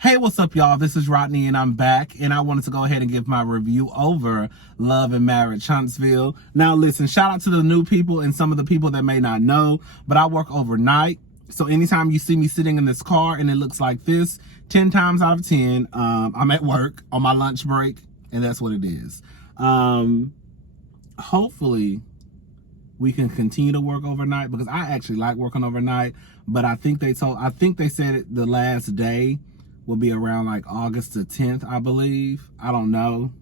Hey, what's up, y'all? This is Rodney, and I'm back, and I wanted to go ahead and give my review over Love and Marriage Huntsville. Now, listen, shout out to the new people and some of the people that may not know, but I work overnight, so anytime you see me sitting in this car and it looks like this, 10 times out of 10, I'm at work on my lunch break, and that's what it is. Hopefully, we can continue to work overnight, because I actually like working overnight, but I think they said it the last day will be around like August the 10th, I believe. I don't know.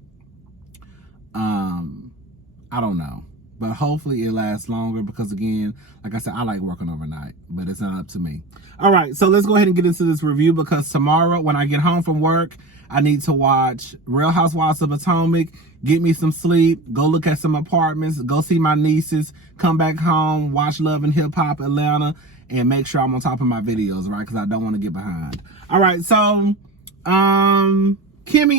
But hopefully it lasts longer, because again, like I said, I like working overnight, but it's not up to me. All right, so let's go ahead and get into this review, because tomorrow when I get home from work, I need to watch Real Housewives of Potomac, get me some sleep, go look at some apartments, go see my nieces, come back home, watch Love and Hip Hop Atlanta, and make sure I'm on top of my videos, right? Because I don't want to get behind. All right, so Kimmy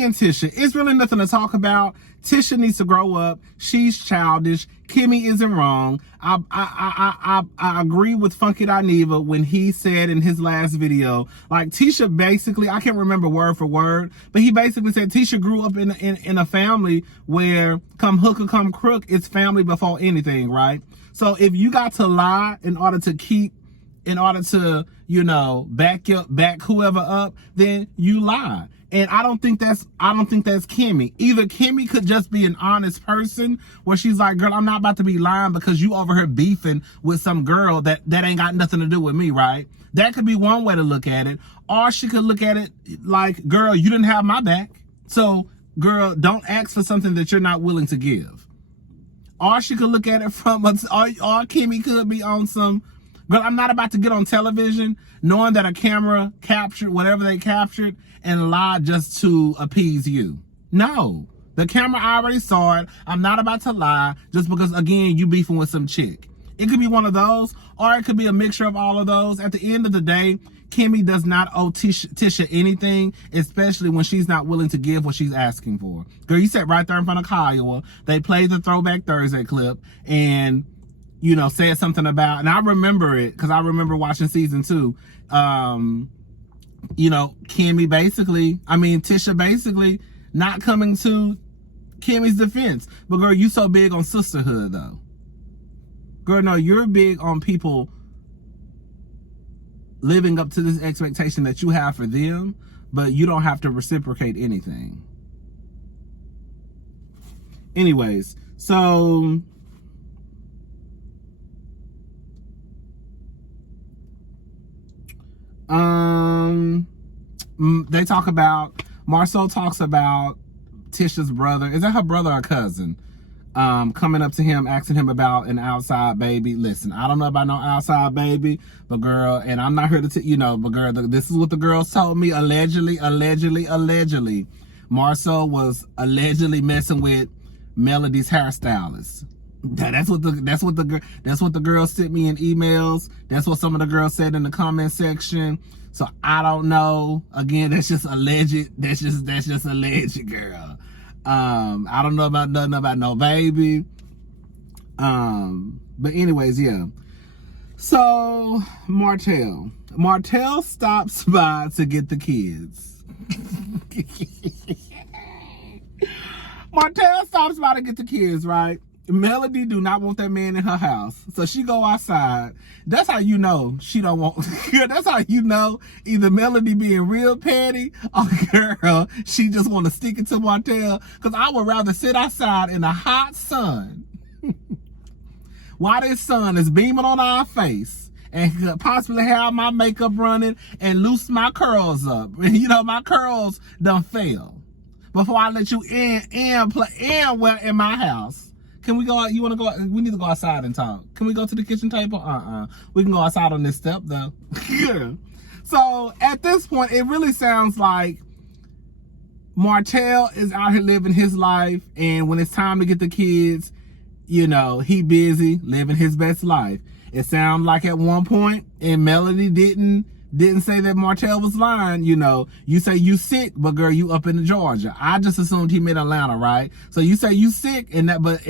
and Tisha. It's really nothing to talk about. Tisha needs to grow up. She's childish. Kimmy isn't wrong. I agree with Funky Dineva when he said in his last video, like, Tisha basically, I can't remember word for word, but he basically said Tisha grew up in a family where come hook or come crook, it's family before anything, right? So if you got to lie in order to, you know, back whoever up, then you lie. And I don't think that's Kimmy. Either Kimmy could just be an honest person where she's like, girl, I'm not about to be lying because you over here beefing with some girl that ain't got nothing to do with me, right? That could be one way to look at it. Or she could look at it like, girl, you didn't have my back. So, girl, don't ask for something that you're not willing to give. Or she could look at it from, or Kimmy could be on some, girl, I'm not about to get on television knowing that a camera captured whatever they captured and lie just to appease you. No, the camera already saw it. I'm not about to lie just because, again, you beefing with some chick. It could be one of those, or it could be a mixture of all of those. At the end of the day, Kimmy does not owe Tisha anything, especially when she's not willing to give what she's asking for. Girl, you sat right there in front of Kyle. They played the Throwback Thursday clip and, you know, said something about, and I remember it because I remember watching season 2. You know, Tisha basically not coming to Kimmy's defense. But girl, you so big on sisterhood though. Girl, no, you're big on people living up to this expectation that you have for them, but you don't have to reciprocate anything. Anyways, so they talk about, Marcel talks about Tisha's brother. Is that her brother or cousin? Coming up to him, asking him about an outside baby. Listen, I don't know about no outside baby, but girl, and I'm not here to, but girl, this is what the girls told me. Allegedly, Marcel was allegedly messing with Melody's hairstylist. That's what the girls sent me in emails. That's what some of the girls said in the comment section. So I don't know. Again, that's just alleged. That's just alleged, girl. I don't know about nothing about no baby. But anyways, yeah. So Martell stops by to get the kids. Martell stops by to get the kids, right? Melody do not want that man in her house. So she go outside. That's how you know she don't want, that's how you know either Melody being real petty or girl, she just want to stick it to Martell. Because I would rather sit outside in the hot sun while this sun is beaming on our face and could possibly have my makeup running and loose my curls up. You know, my curls done fell before I let you in my house. Can we go out? You want to go? We need to go outside and talk. Can we go to the kitchen table? We can go outside on this step though. Yeah. So at this point, it really sounds like Martell is out here living his life, and when it's time to get the kids, you know, he busy living his best life. It sounds like at one point, and Melody didn't say that Martell was lying. You know, you say you sick, but girl, you up in Georgia. I just assumed he meant Atlanta, right? So you say you sick, and that, but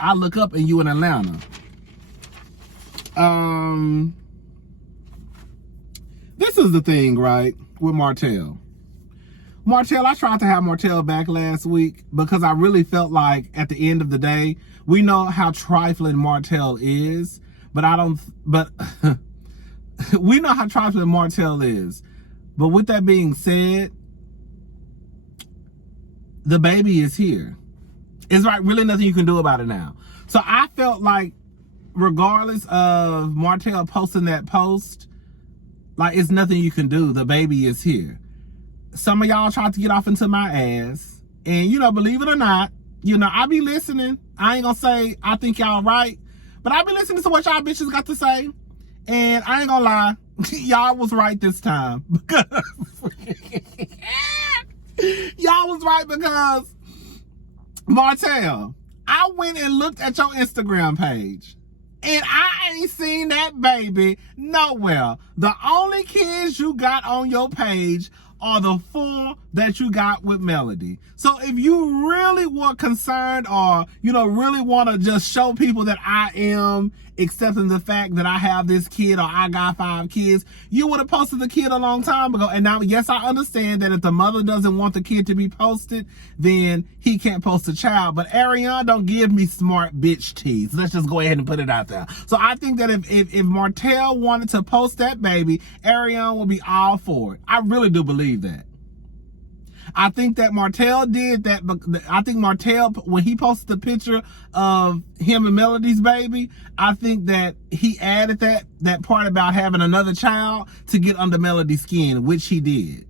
I look up and you in Atlanta. This is the thing, right, with Martell. Martell, I tried to have Martell back last week because I really felt like at the end of the day, we know how trifling Martell is, but we know how trifling Martell is. But with that being said, the baby is here. It's like really nothing you can do about it now. So I felt like regardless of Martell posting that post, like it's nothing you can do. The baby is here. Some of y'all tried to get off into my ass. And, you know, believe it or not, you know, I be listening. I ain't gonna say I think y'all right, but I be listening to what y'all bitches got to say. And I ain't gonna lie, y'all was right this time. Because y'all was right because, Martell, I went and looked at your Instagram page. And I ain't seen that baby nowhere. The only kids you got on your page are the 4 that you got with Melody. So if you really were concerned or, you know, really want to just show people that I am accepting the fact that I have this kid or I got 5 kids, you would have posted the kid a long time ago. And now, yes, I understand that if the mother doesn't want the kid to be posted, then he can't post the child. But Ariane don't give me smart bitch teeth. Let's just go ahead and put it out there. So I think that if Martell wanted to post that baby, Ariane will be all for it. I really do believe that. I think that Martell did that. I think Martell, when he posted the picture of him and Melody's baby, I think that he added that part about having another child to get under Melody's skin, which he did.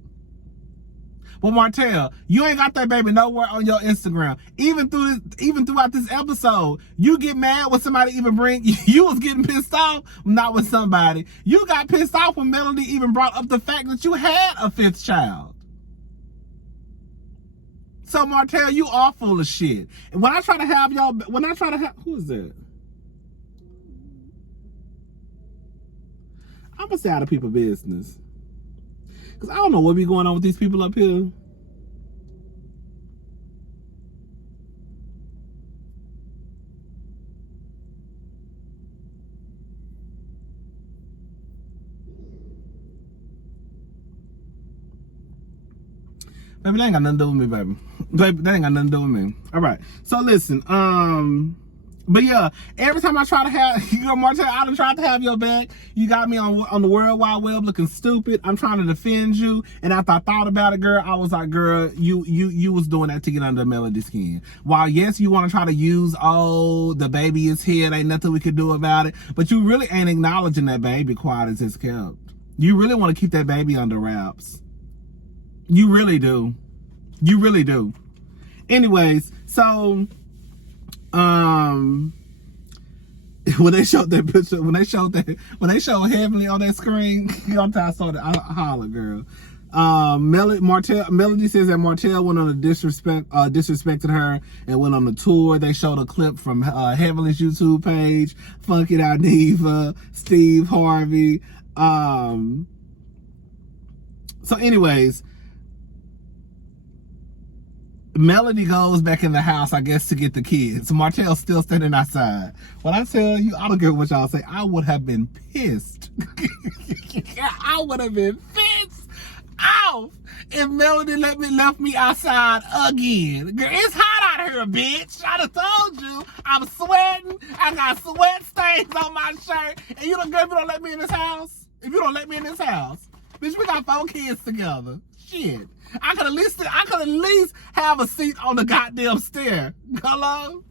But Martell, you ain't got that baby nowhere on your Instagram. Even throughout this episode, you get mad when somebody even you was getting pissed off, not with somebody. You got pissed off when Melody even brought up the fact that you had a 5th child. So Martell, you are full of shit. And when I try to have who is that? I'm gonna stay out of people's business. Cause I don't know what be going on with these people up here. Baby, that ain't got nothing to do with me, baby. Baby, that ain't got nothing to do with me. All right. So listen, but yeah, every time I try to have, you know, Martell, I done tried to have your back. You got me on the World Wide Web looking stupid. I'm trying to defend you. And after I thought about it, girl, I was like, girl, you was doing that to get under Melody's skin. While yes, you want to try to use, oh, the baby is here, there ain't nothing we can do about it. But you really ain't acknowledging that baby quiet as it's kept. You really want to keep that baby under wraps. You really do. You really do. Anyways, so when they showed that picture, when they showed Heavenly on that screen, you know, I saw that, I holler, girl. Melody says that Martell went on a disrespected her and went on the tour. They showed a clip from Heavenly's YouTube page, Funk It Out Diva, Steve Harvey. So anyways, Melody goes back in the house, I guess, to get the kids. Martell's still standing outside. When I tell you, I don't care what y'all say, I would have been pissed. I would have been pissed off if Melody left me outside again. Girl, it's hot out here, bitch. I done told you, I'm sweating. I got sweat stains on my shirt. And you don't let me in this house? If you don't let me in this house, bitch, we got 4 kids together. Shit. I could at least have a seat on the goddamn stair. Hello?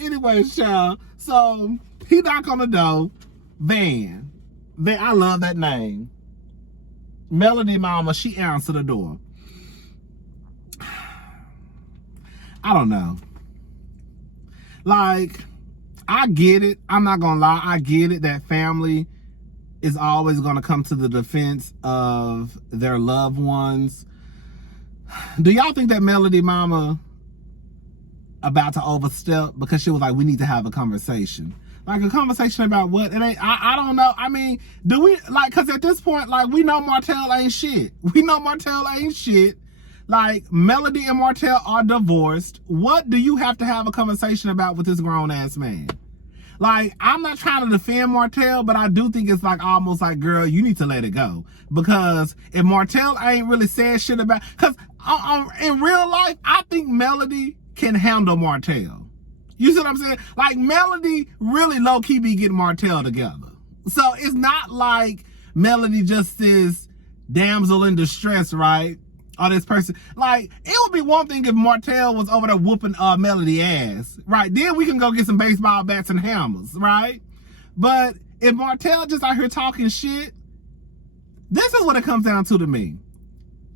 Anyways, child. So he knocked on the door. Van. I love that name. Melody Mama, she answered the door. I don't know. Like, I get it. I'm not gonna lie. I get it that family is always gonna come to the defense of their loved ones. Do y'all think that Melody Mama about to overstep because she was like, we need to have a conversation? Like, a conversation about what? It ain't, I don't know. I mean, do we, like, because at this point, like, we know Martell ain't shit. We know Martell ain't shit. Like, Melody and Martell are divorced. What do you have to have a conversation about with this grown-ass man? Like, I'm not trying to defend Martell, but I do think it's like almost like, girl, you need to let it go. Because if Martell ain't really said shit about, because in real life, I think Melody can handle Martell. You see what I'm saying? Like, Melody really low-key be getting Martell together. So it's not like Melody just is damsel in distress, right? Or this person. Like, it would be one thing if Martell was over there whooping Melody ass, right? Then we can go get some baseball bats and hammers, right? But if Martell just out here talking shit, this is what it comes down to me.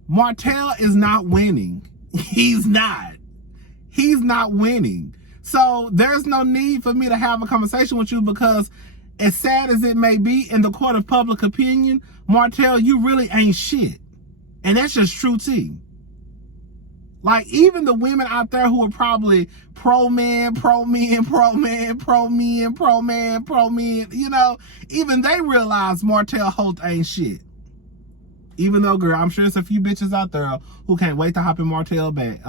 Martell is not winning. He's not. He's not winning. So there's no need for me to have a conversation with you, because as sad as it may be, in the court of public opinion, Martell, you really ain't shit. And that's just true tea. Like, even the women out there who are probably pro-man, pro-men, pro-man, pro-men, pro-man, pro-men, you know, even they realize Martell Holt ain't shit. Even though, girl, I'm sure there's a few bitches out there who can't wait to hop in Martell bed.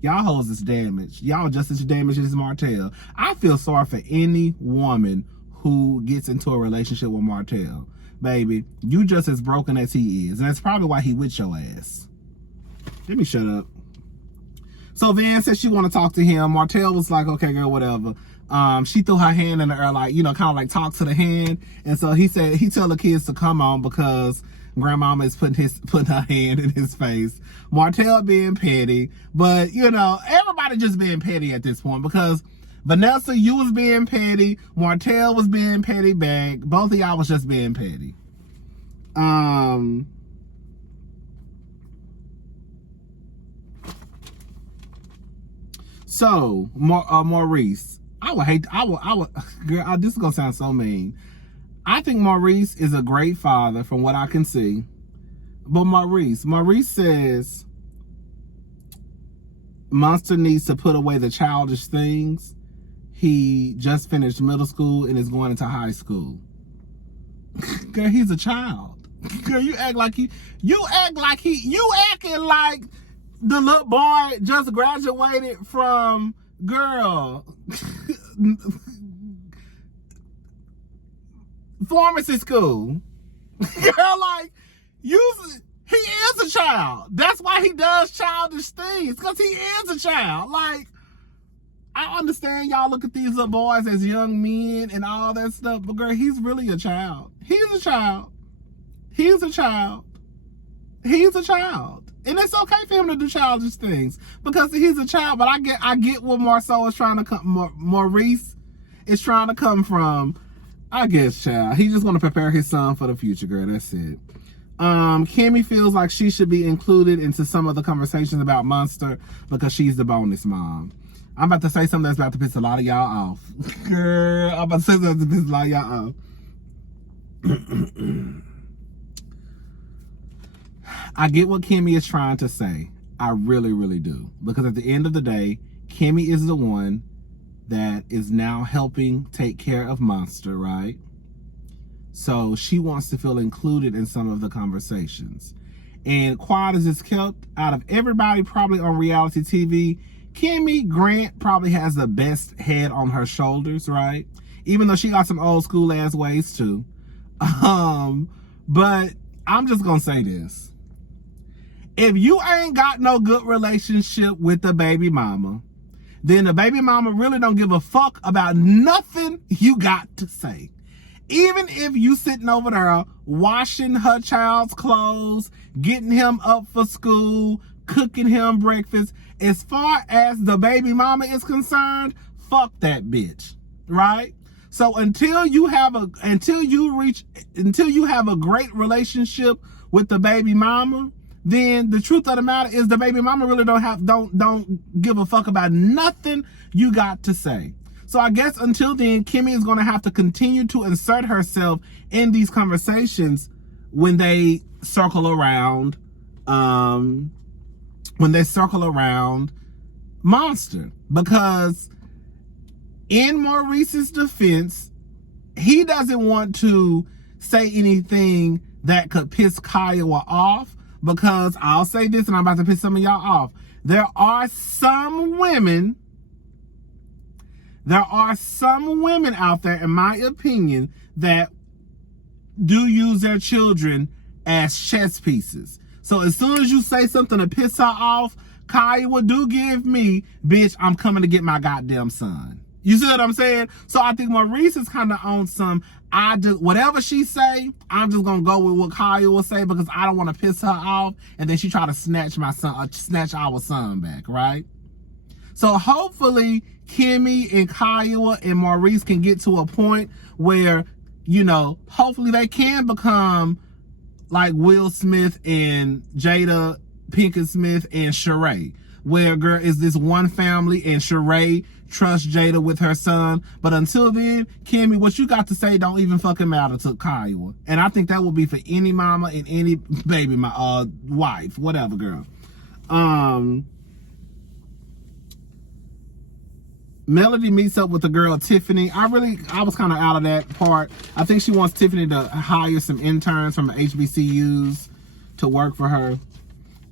Y'all hoes is damaged. Y'all just as damaged as Martell. I feel sorry for any woman who gets into a relationship with Martell. Baby, you just as broken as he is. And that's probably why he with your ass. Let me shut up. So Van said she want to talk to him. Martell was like, okay, girl, whatever. She threw her hand in the air, like, you know, kind of like talk to the hand. And so he said, he tell the kids to come on because grandmama is putting her hand in his face. Martell being petty. But, you know, everybody just being petty at this point, because Vanessa, you was being petty. Martell was being petty back. Both of y'all was just being petty. So, Maurice, girl, this is gonna sound so mean. I think Maurice is a great father from what I can see. But Maurice says Monster needs to put away the childish things. He just finished middle school and is going into high school. Girl, he's a child. Girl, you acting like the little boy just graduated from, girl, pharmacy school. Girl, like, he is a child. That's why he does childish things, because he is a child. Like, I understand y'all look at these little boys as young men and all that stuff, but girl, he's really a child. He's a child. He's a child. He's a child. And it's okay for him to do childish things because he's a child. But I get what Marceau is trying to come, Maurice is trying to come from. I guess, child. He just want to prepare his son for the future, girl. That's it. Kimmy feels like she should be included into some of the conversations about Monster because she's the bonus mom. I'm about to say something that's about to piss a lot of y'all off. Girl, I'm about to say something that's piss a lot of y'all off. I get what Kimmy is trying to say. I really, really do. Because at the end of the day, Kimmy is the one that is now helping take care of Monster, right? So she wants to feel included in some of the conversations. And quiet as it's kept, out of everybody probably on reality TV, Kimmy Grant probably has the best head on her shoulders, right? Even though she got some old school ass ways too. But I'm just gonna say this. If you ain't got no good relationship with the baby mama, then the baby mama really don't give a fuck about nothing you got to say. Even if you sitting over there washing her child's clothes, getting him up for school, cooking him breakfast, as far as the baby mama is concerned, fuck that bitch, right? So until you have a great relationship with the baby mama, then the truth of the matter is the baby mama really don't give a fuck about nothing you got to say. So I guess until then, Kimmy is going to have to continue to insert herself in these conversations when they circle around, Monster. Because in Maurice's defense, he doesn't want to say anything that could piss Kiowa off, because I'll say this and I'm about to piss some of y'all off. There are some women out there, in my opinion, that do use their children as chess pieces. So as soon as you say something to piss her off, Kiowa, do give me, bitch, I'm coming to get my goddamn son. You see what I'm saying? So I think Maurice is kind of on some, whatever she say, I'm just going to go with what Kiowa say because I don't want to piss her off. And then she try to snatch my son, snatch our son back, right? So hopefully Kimmy and Kiowa and Maurice can get to a point where, you know, hopefully they can become like Will Smith and Jada Pinkett Smith and Sheree, where girl is this one family and Sheree trusts Jada with her son. But until then, Kimmy, what you got to say don't even fucking matter to Kiowa. And I think that will be for any mama and any baby, my wife, whatever, girl. Melody meets up with the girl Tiffany. I was kind of out of that part. I think she wants Tiffany to hire some interns from the HBCUs to work for her.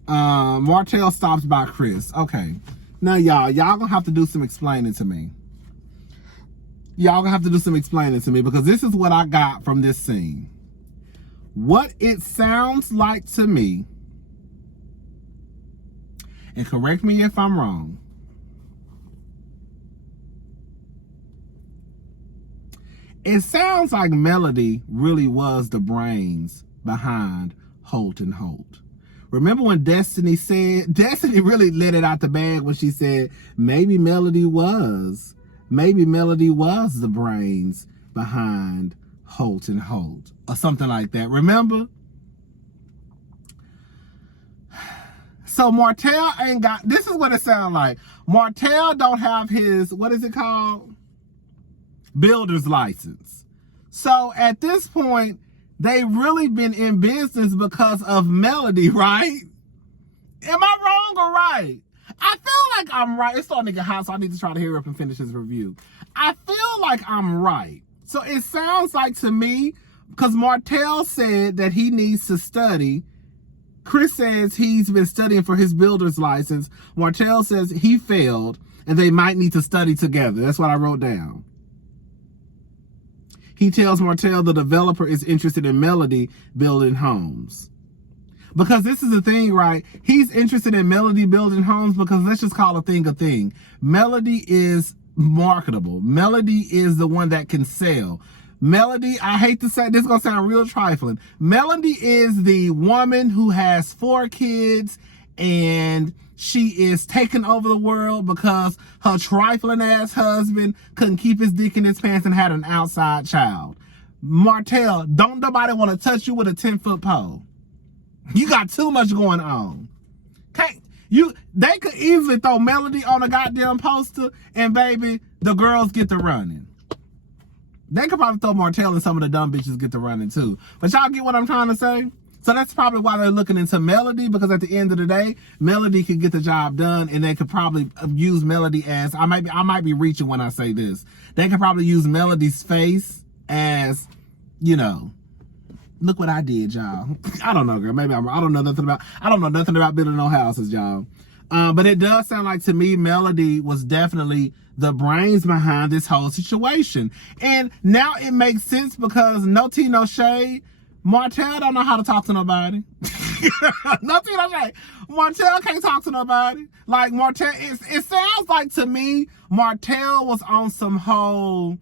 Martell stops by Chris. Okay. Now, y'all gonna have to do some explaining to me. Y'all gonna have to do some explaining to me because this is what I got from this scene. What it sounds like to me, and correct me if I'm wrong, it sounds like Melody really was the brains behind Holt and Holt. Remember when Destiny really let it out the bag when she said, maybe Melody was the brains behind Holt and Holt, or something like that. Remember? So Martell ain't got, this is what it sounds like. Martell don't have his, what is it called? Builder's license. So at this point, they really been in business because of Melody, right? Am I wrong or right? I feel like I'm right. It's starting to get hot, so I need to try to hurry up and finish this review. I feel like I'm right. So it sounds like to me, because Martell said that he needs to study. Chris says he's been studying for his builder's license. Martell says he failed, and they might need to study together. That's what I wrote down. He tells Martell the developer is interested in Melody building homes. Because this is the thing, right? He's interested in Melody building homes because let's just call a thing a thing. Melody is marketable. Melody is the one that can sell. Melody, I hate to say, this is going to sound real trifling. Melody is the woman who has 4 kids and she is taking over the world because her trifling ass husband couldn't keep his dick in his pants and had an outside child. Martell, don't nobody want to touch you with a 10-foot pole. You got too much going on. They could easily throw Melody on a goddamn poster and baby, the girls get to running. They could probably throw Martell and some of the dumb bitches get to running too. But y'all get what I'm trying to say? So that's probably why they're looking into Melody, because at the end of the day, Melody could get the job done, and they could probably use Melody as, I might be reaching when I say this. They could probably use Melody's face as, you know, look what I did, y'all. I don't know, girl. Maybe I don't know nothing about building no houses, y'all. But it does sound like to me, Melody was definitely the brains behind this whole situation. And now it makes sense because no tea, no shade. Martell don't know how to talk to nobody. No tea, no shade. Martell can't talk to nobody. Like Martell, it sounds like to me, Martell was on some whole,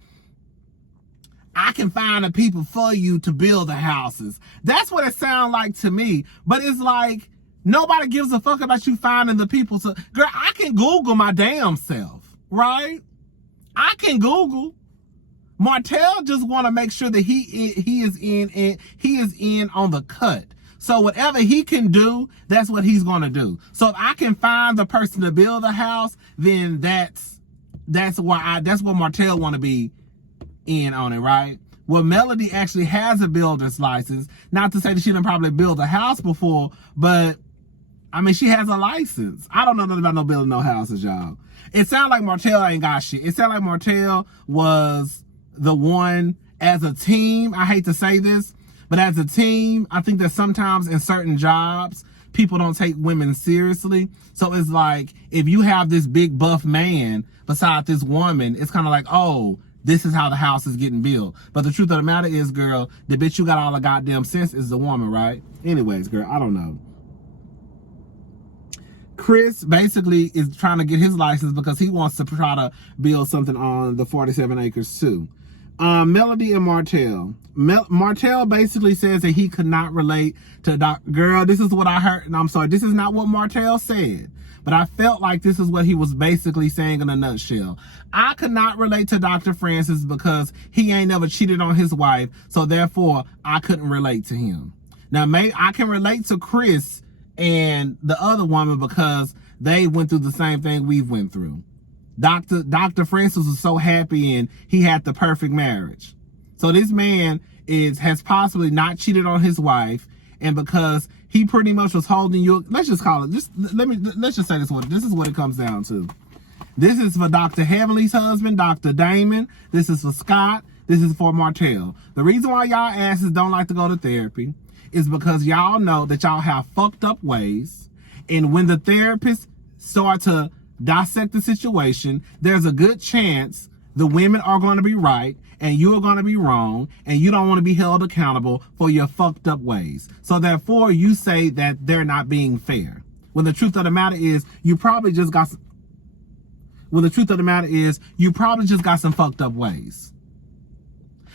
I can find the people for you to build the houses. That's what it sounds like to me. But it's like, nobody gives a fuck about you finding the people to, girl, I can Google my damn self, right? I can Google. Martell just want to make sure that he is in on the cut. So whatever he can do, that's what he's going to do. So if I can find the person to build a house, then that's what Martell want to be in on it, right? Well, Melody actually has a builder's license. Not to say that she didn't probably build a house before, but I mean, she has a license. I don't know nothing about no building no houses, y'all. It sounds like Martell ain't got shit. It sounds like Martell was the one as a team. I hate to say this, but as a team, I think that sometimes in certain jobs, people don't take women seriously. So it's like, if you have this big buff man beside this woman, it's kind of like, oh, this is how the house is getting built. But the truth of the matter is, girl, the bitch you got all the goddamn sense is the woman, right? Anyways, girl, I don't know. Chris basically is trying to get his license because he wants to try to build something on the 47 acres too. Melody and Martell. Martell basically says that he could not relate to girl, this is what I heard, and I'm sorry, this is not what Martell said, but I felt like this is what he was basically saying in a nutshell. I could not relate to Dr. Francis because he ain't never cheated on his wife, so therefore I couldn't relate to him. Now, maybe I can relate to Chris and the other woman because they went through the same thing we've went through. Dr. Francis was so happy and he had the perfect marriage. So this man has possibly not cheated on his wife, and because he pretty much was holding you, let's just call it, let's just say this is what it comes down to. This is for Dr. Heavenly's husband, Dr. Damon. This is for Scott. This is for Martell. The reason why y'all asses don't like to go to therapy is because y'all know that y'all have fucked up ways, and when the therapist start to dissect the situation, there's a good chance the women are going to be right and you're going to be wrong, and you don't want to be held accountable for your fucked up ways. So therefore you say that they're not being fair, when the truth of the matter is you probably just got some fucked up ways.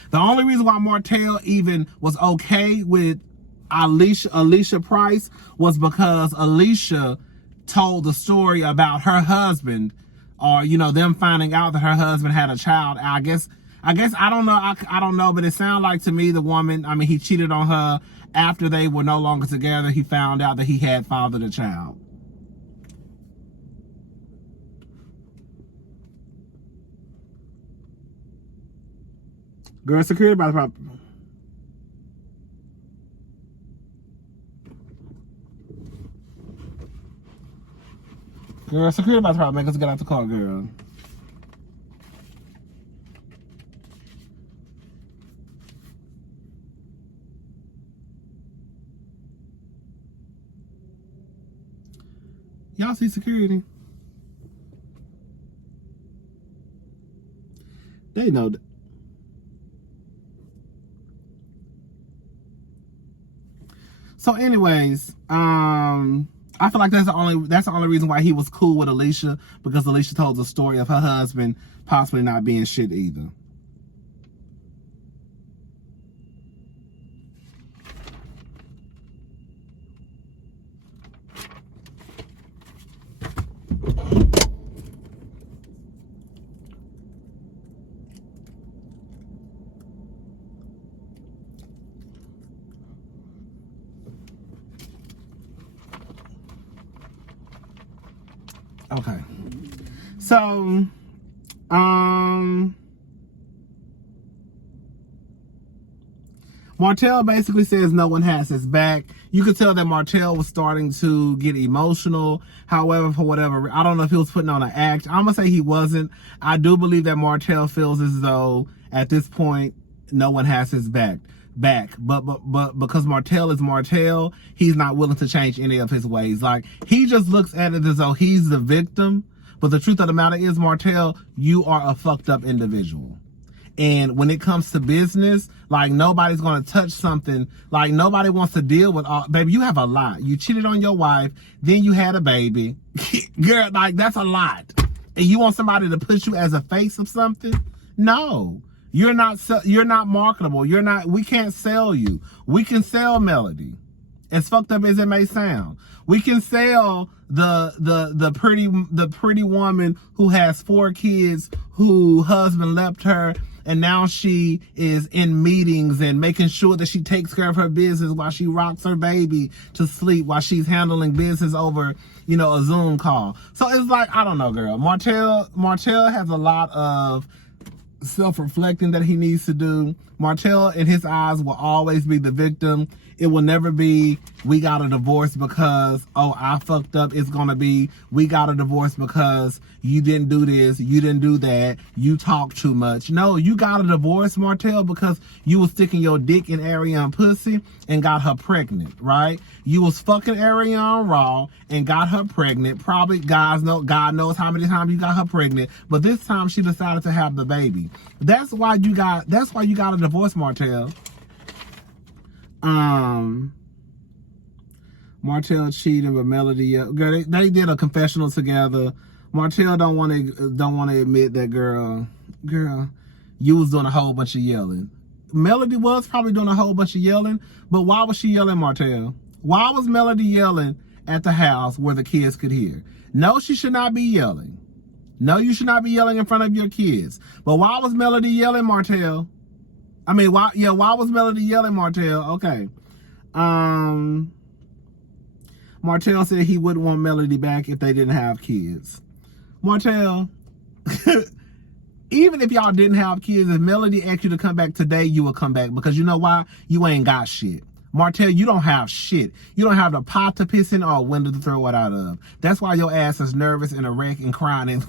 The only reason why Martell even was okay with Alicia Price was because Alicia told the story about her husband, or them finding out that her husband had a child. I guess I don't know. I don't know, but it sounded like to me the woman, he cheated on her after they were no longer together. He found out that he had fathered a child. Girl, security by the property. Girl, security about to probably make us get out the car, girl. Y'all see security? They know that. So anyways, I feel like that's the only reason why he was cool with Alicia, because Alicia told the story of her husband possibly not being shit either. Okay. So, Martell basically says no one has his back. You could tell that Martell was starting to get emotional. However, for whatever, I don't know if he was putting on an act. I'm gonna say he wasn't. I do believe that Martell feels as though at this point no one has his back. But because Martell is Martell, he's not willing to change any of his ways. Like, he just looks at it as though he's the victim. But the truth of the matter is, Martell, you are a fucked up individual. And when it comes to business, like, nobody's going to touch something. Like, nobody wants to deal with all, baby, you have a lot. You cheated on your wife, then you had a baby. Girl, like, that's a lot. And you want somebody to put you as a face of something? No. You're not marketable. We can't sell you. We can sell Melody. As fucked up as it may sound. We can sell the pretty woman who has 4 kids, who husband left her, and now she is in meetings and making sure that she takes care of her business while she rocks her baby to sleep, while she's handling business over, a Zoom call. So it's like, I don't know, girl. Martell has a lot of self-reflecting that he needs to do. Martell, in his eyes, will always be the victim. It will never be, we got a divorce because, oh, I fucked up. It's gonna be, we got a divorce because you didn't do this, you didn't do that, you talk too much. No, you got a divorce, Martell, because you was sticking your dick in Ariane pussy and got her pregnant, right? You was fucking Ariane raw and got her pregnant. Probably, God knows how many times you got her pregnant, but this time she decided to have the baby. That's why you got a divorce, Martell. Martell cheating, but Melody, girl, they did a confessional together. Martell don't want to admit that, girl, you was doing a whole bunch of yelling. Melody was probably doing a whole bunch of yelling, but why was she yelling, Martell? Why was Melody yelling at the house where the kids could hear? No, she should not be yelling. No, you should not be yelling in front of your kids. But why was Melody yelling, Martell? I mean, why was Melody yelling, Martell? Okay. Martell said he wouldn't want Melody back if they didn't have kids. Martell, even if y'all didn't have kids, if Melody asked you to come back today, you would come back. Because you know why? You ain't got shit. Martell, you don't have shit. You don't have the pot to piss in or a window to throw it out of. That's why your ass is nervous and a wreck and crying in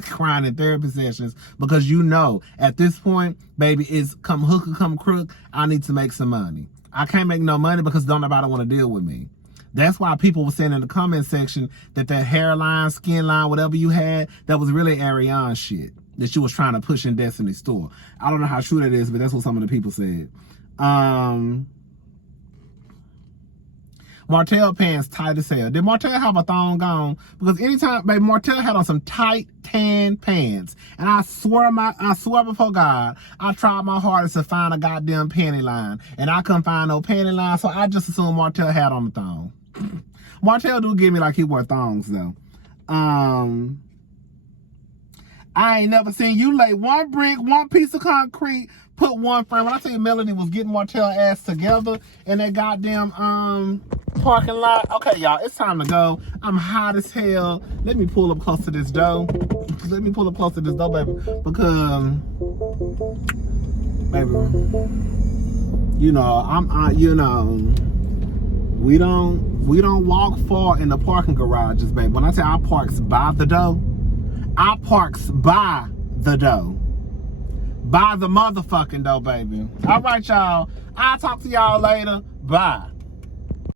therapy sessions. Because you know, at this point, baby, it's come hook or come crook, I need to make some money. I can't make no money because don't nobody want to deal with me. That's why people were saying in the comment section that hairline, skin line, whatever you had, that was really Ariane shit that you was trying to push in Destiny's store. I don't know how true that is, but that's what some of the people said. Martell pants tight as hell. Did Martell have a thong on? Because anytime, baby, Martell had on some tight tan pants, and I swear before God, I tried my hardest to find a goddamn panty line, and I couldn't find no panty line, so I just assumed Martell had on the thong. Martell do give me like he wore thongs though. I ain't never seen you lay one brick, one piece of concrete, put one frame. When I tell you Melody was getting Martell ass together in that goddamn parking lot. Okay, y'all, it's time to go. I'm hot as hell. Let me pull up close to this door. Let me pull up close to this door, baby. Because, baby, you know, we don't walk far in the parking garages, baby. When I say I parks by the door, I parks by the door. By the motherfucking door, baby. All right, y'all. I'll talk to y'all later. Bye.